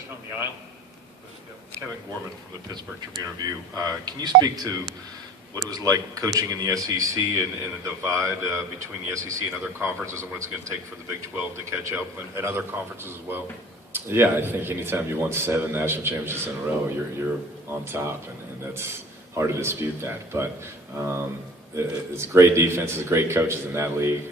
Question on the aisle. Kevin Gorman from the Pittsburgh Tribune-Review. Can you speak to what it was like coaching in the SEC and the divide between the SEC and other conferences, and what it's going to take for the Big 12 to catch up and other conferences as well? Yeah, I think anytime you won 7 national championships in a row, you're on top, and that's hard to dispute that. But it's great defenses, great coaches in that league,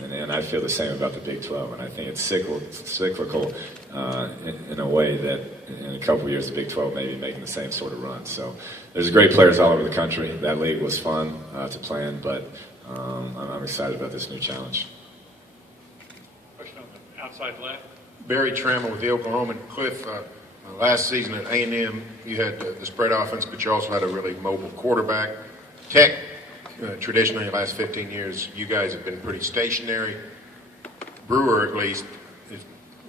and I feel the same about the Big 12. And I think it's cyclical in a way that in a couple of years the Big 12 may be making the same sort of run. So there's great players all over the country. That league was fun to play in, but I'm excited about this new challenge. Question on the outside left. Barry Trammell with the Oklahoma. Cliff, last season at A&M, you had the spread offense, but you also had a really mobile quarterback. Tech, traditionally in the last 15 years, you guys have been pretty stationary. Brewer, at least,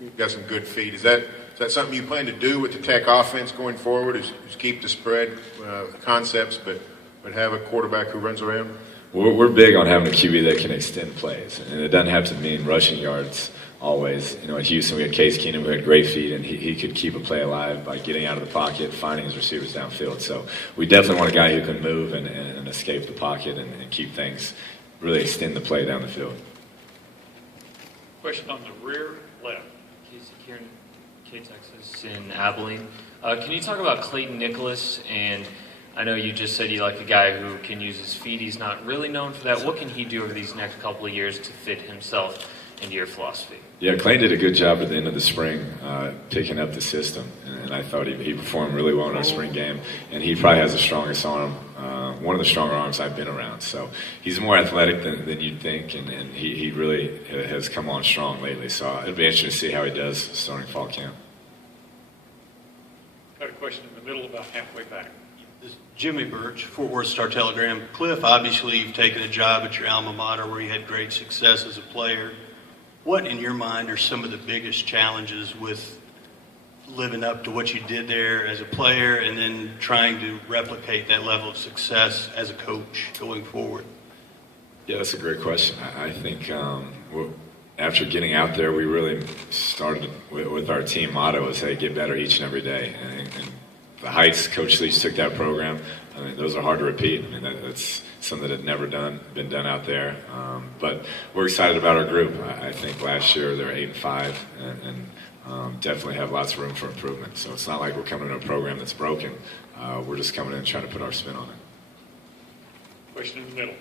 you've got some good feet. Is that something you plan to do with the Tech offense going forward, is keep the spread concepts, but have a quarterback who runs around? We're big on having a QB that can extend plays, and it doesn't have to mean rushing yards always. You know, at Houston we had Case Keenum who had great feet, and he could keep a play alive by getting out of the pocket, finding his receivers downfield. So we definitely want a guy who can move and escape the pocket and keep things, really extend the play down the field. Question on the rear left. Casey Kieran, K-Texas in Abilene. Can you talk about Clayton Nicholas? And I know you just said you like a guy who can use his feet. He's not really known for that. What can he do over these next couple of years to fit himself into your philosophy? Yeah, Clayton did a good job at the end of the spring picking up the system, and I thought he performed really well in our spring game, and he probably has the strongest arm, one of the stronger arms I've been around. So he's more athletic than you'd think, and he really has come on strong lately. So it'll be interesting to see how he does starting fall camp. Got a question in the middle about halfway back. This is Jimmy Burch, Fort Worth Star-Telegram. Cliff, obviously you've taken a job at your alma mater where you had great success as a player. What, in your mind, are some of the biggest challenges with living up to what you did there as a player and then trying to replicate that level of success as a coach going forward? Yeah, that's a great question. I think after getting out there, we really started with our team motto is, hey, get better each and every day. And the Heights, Coach Leach took that program. I mean, those are hard to repeat. I mean, that's something that had never been done out there. But we're excited about our group. I think last year they were 8-5 and definitely have lots of room for improvement. So it's not like we're coming to a program that's broken. We're just coming in and trying to put our spin on it. Question in the middle.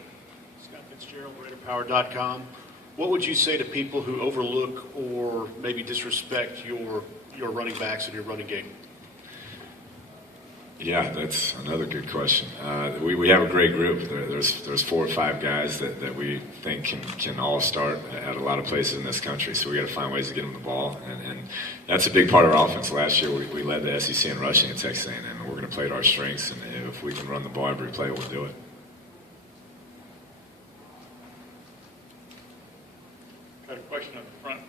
Scott Fitzgerald, RaiderPower.com. What would you say to people who overlook or maybe disrespect your running backs and your running game? Yeah, that's another good question. We have a great group. There's 4 or 5 guys that we think can all start at a lot of places in this country. So we got to find ways to get them the ball, and that's a big part of our offense. Last year we led the SEC in rushing at Texas A&M, and we're going to play to our strengths. And if we can run the ball every play, we'll do it. Got a question on the front